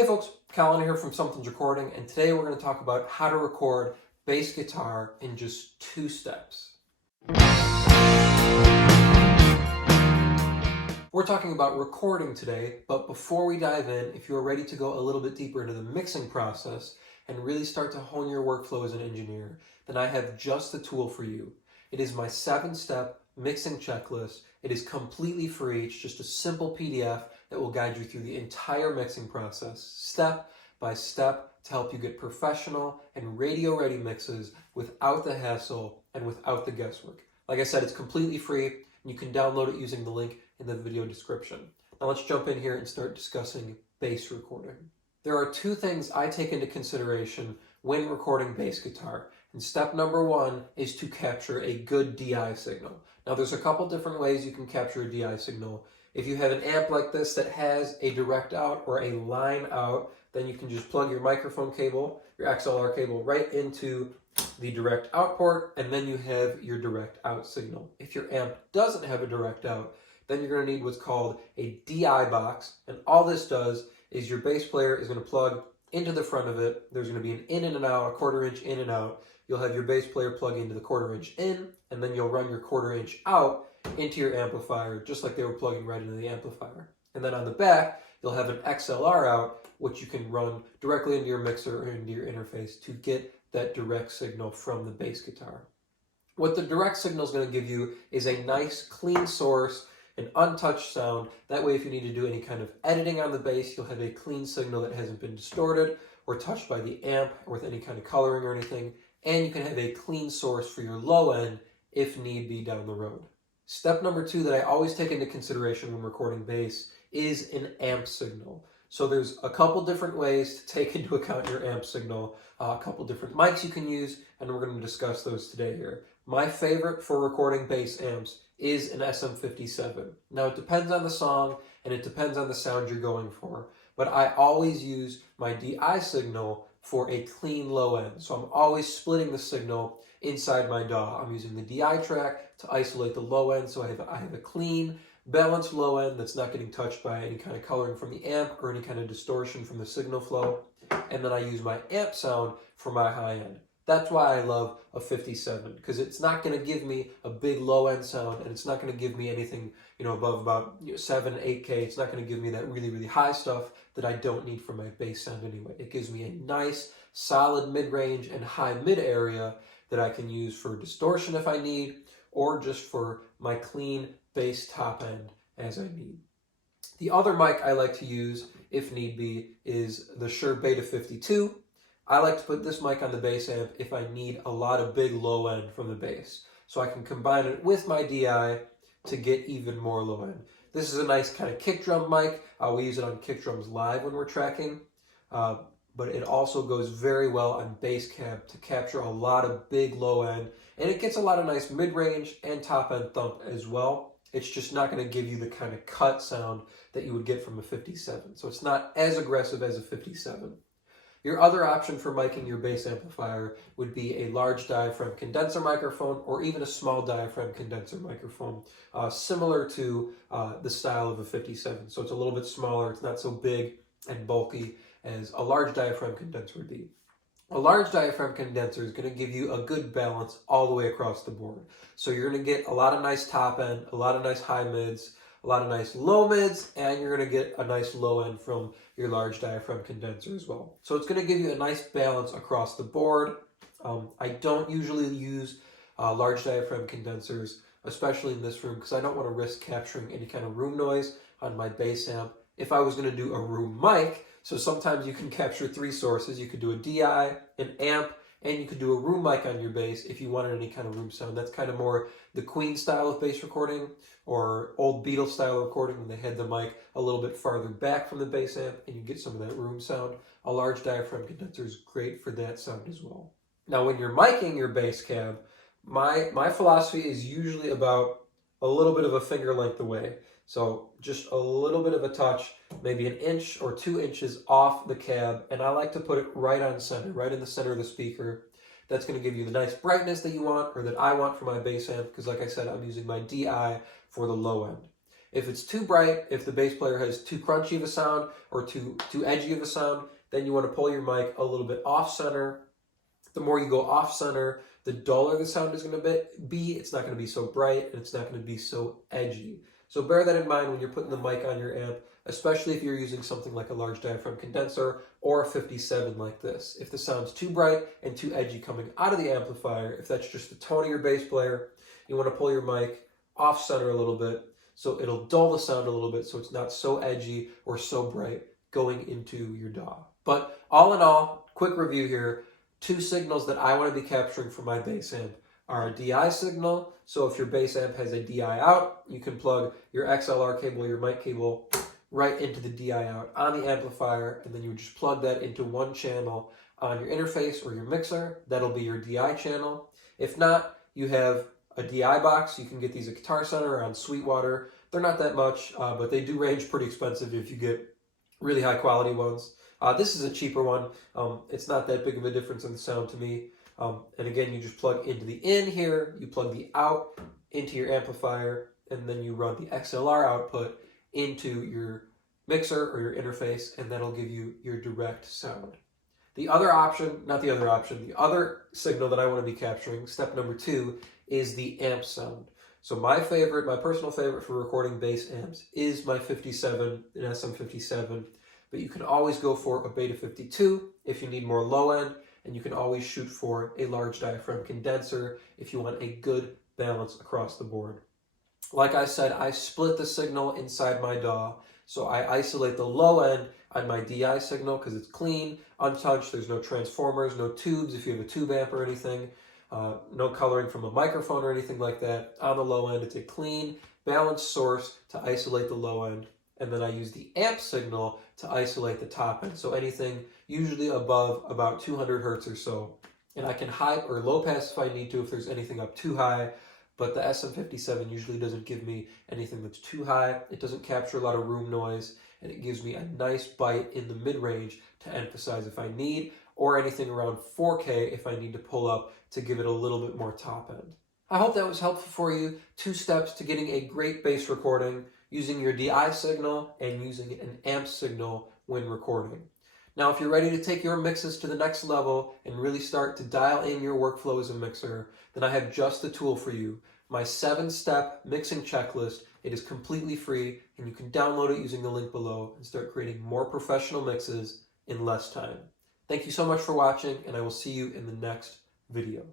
Hey folks, Colin here from Something's Recording, and today we're going to talk about how to record bass guitar in just 2 steps. We're talking about recording today, but before we dive in, if you are ready to go a little bit deeper into the mixing process and really start to hone your workflow as an engineer, then I have just the tool for you. It is my 7-step mixing checklist. It is completely free. It's just a simple PDF that will guide you through the entire mixing process, step by step, to help you get professional and radio-ready mixes without the hassle and without the guesswork. Like I said, it's completely free, and you can download it using the link in the video description. Now let's jump in here and start discussing bass recording. There are 2 things I take into consideration when recording bass guitar. And step number 1 is to capture a good DI signal. Now there's a couple different ways you can capture a DI signal. If you have an amp like this that has a direct out or a line out, then you can just plug your microphone cable, your XLR cable, right into the direct out port, and then you have your direct out signal. If your amp doesn't have a direct out, then you're going to need what's called a DI box, and all this does is your bass player is going to plug into the front of it. There's going to be an in and an out, a 1/4 inch in and out. You'll have your bass player plug into the 1/4 inch in, and then you'll run your 1/4 inch out into your amplifier, just like they were plugging right into the amplifier. And then on the back, you'll have an XLR out, which you can run directly into your mixer or into your interface to get that direct signal from the bass guitar. What the direct signal is going to give you is a nice, clean source, an untouched sound. That way, if you need to do any kind of editing on the bass, you'll have a clean signal that hasn't been distorted or touched by the amp or with any kind of coloring or anything. And you can have a clean source for your low end if need be down the road. Step number 2 that I always take into consideration when recording bass is an amp signal. So there's a couple different ways to take into account your amp signal, a couple different mics you can use, and we're going to discuss those today here. My favorite for recording bass amps is an SM57. Now it depends on the song and it depends on the sound you're going for, but I always use my DI signal for a clean low end. So I'm always splitting the signal inside my DAW. I'm using the DI track to isolate the low end, so I have a clean, balanced low end that's not getting touched by any kind of coloring from the amp or any kind of distortion from the signal flow. And then I use my amp sound for my high end. That's why I love a 57, because it's not going to give me a big low end sound, and it's not going to give me anything, above about 7, 8K. It's not going to give me that really, really high stuff that I don't need for my bass sound anyway. It gives me a nice, solid mid-range and high mid area that I can use for distortion if I need, or just for my clean bass top end as I need. The other mic I like to use, if need be, is the Shure Beta 52. I like to put this mic on the bass amp if I need a lot of big low end from the bass. So I can combine it with my DI to get even more low end. This is a nice kind of kick drum mic. We use it on kick drums live when we're tracking. But it also goes very well on bass cab to capture a lot of big low end. And it gets a lot of nice mid-range and top end thump as well. It's just not going to give you the kind of cut sound that you would get from a 57. So it's not as aggressive as a 57. Your other option for miking your bass amplifier would be a large diaphragm condenser microphone or even a small diaphragm condenser microphone, similar to the style of a 57. So it's a little bit smaller, it's not so big and bulky as a large diaphragm condenser would be. A large diaphragm condenser is going to give you a good balance all the way across the board. So you're going to get a lot of nice top end, a lot of nice high mids, a lot of nice low mids, and you're going to get a nice low end from your large diaphragm condenser as well. So it's going to give you a nice balance across the board. I don't usually use large diaphragm condensers, especially in this room, because I don't want to risk capturing any kind of room noise on my bass amp if I was going to do a room mic. So sometimes you can capture 3 sources. You could do a DI, an amp, and you could do a room mic on your bass if you wanted any kind of room sound. That's kind of more the Queen style of bass recording or old Beatles style recording when they had the mic a little bit farther back from the bass amp and you get some of that room sound. A large diaphragm condenser is great for that sound as well. Now when you're miking your bass cab, my philosophy is usually about a little bit of a finger length away. So just a little bit of a touch, maybe 1 inch or 2 inches off the cab, and I like to put it right on center, right in the center of the speaker. That's going to give you the nice brightness that you want, or that I want for my bass amp, because like I said, I'm using my DI for the low end. If it's too bright, if the bass player has too crunchy of a sound or too edgy of a sound, then you want to pull your mic a little bit off center. The more you go off center, the duller the sound is going to be. It's not going to be so bright and it's not going to be so edgy. So bear that in mind when you're putting the mic on your amp, especially if you're using something like a large diaphragm condenser or a 57 like this. If the sound's too bright and too edgy coming out of the amplifier, if that's just the tone of your bass player, you want to pull your mic off center a little bit so it'll dull the sound a little bit so it's not so edgy or so bright going into your DAW. But all in all, quick review here, 2 signals that I want to be capturing for my bass amp are a DI signal. So if your bass amp has a DI out, you can plug your XLR cable, your mic cable, right into the DI out on the amplifier, and then you would just plug that into one channel on your interface or your mixer. That'll be your DI channel. If not, you have a DI box. You can get these at Guitar Center or on Sweetwater. They're not that much, but they do range pretty expensive if you get really high quality ones. This is a cheaper one. It's not that big of a difference in the sound to me. And again, you just plug into the in here, you plug the out into your amplifier, and then you run the XLR output into your mixer or your interface, and that'll give you your direct sound. The other signal that I want to be capturing, step number 2, is the amp sound. So my personal favorite for recording bass amps is my 57, an SM57, but you can always go for a Beta 52 if you need more low end, and you can always shoot for a large diaphragm condenser if you want a good balance across the board. Like I said, I split the signal inside my DAW, so I isolate the low end on my DI signal because it's clean, untouched, there's no transformers, no tubes if you have a tube amp or anything, no coloring from a microphone or anything like that. On the low end, it's a clean, balanced source to isolate the low end, and then I use the amp signal to isolate the top end, so anything usually above about 200 hertz or so. And I can high or low pass if I need to if there's anything up too high, but the SM57 usually doesn't give me anything that's too high. It doesn't capture a lot of room noise, and it gives me a nice bite in the mid-range to emphasize if I need, or anything around 4K if I need to pull up to give it a little bit more top end. I hope that was helpful for you. 2 steps to getting a great bass recording, using your DI signal and using an amp signal when recording. Now, if you're ready to take your mixes to the next level and really start to dial in your workflow as a mixer, then I have just the tool for you, my 7-step mixing checklist. It is completely free, and you can download it using the link below and start creating more professional mixes in less time. Thank you so much for watching, and I will see you in the next video.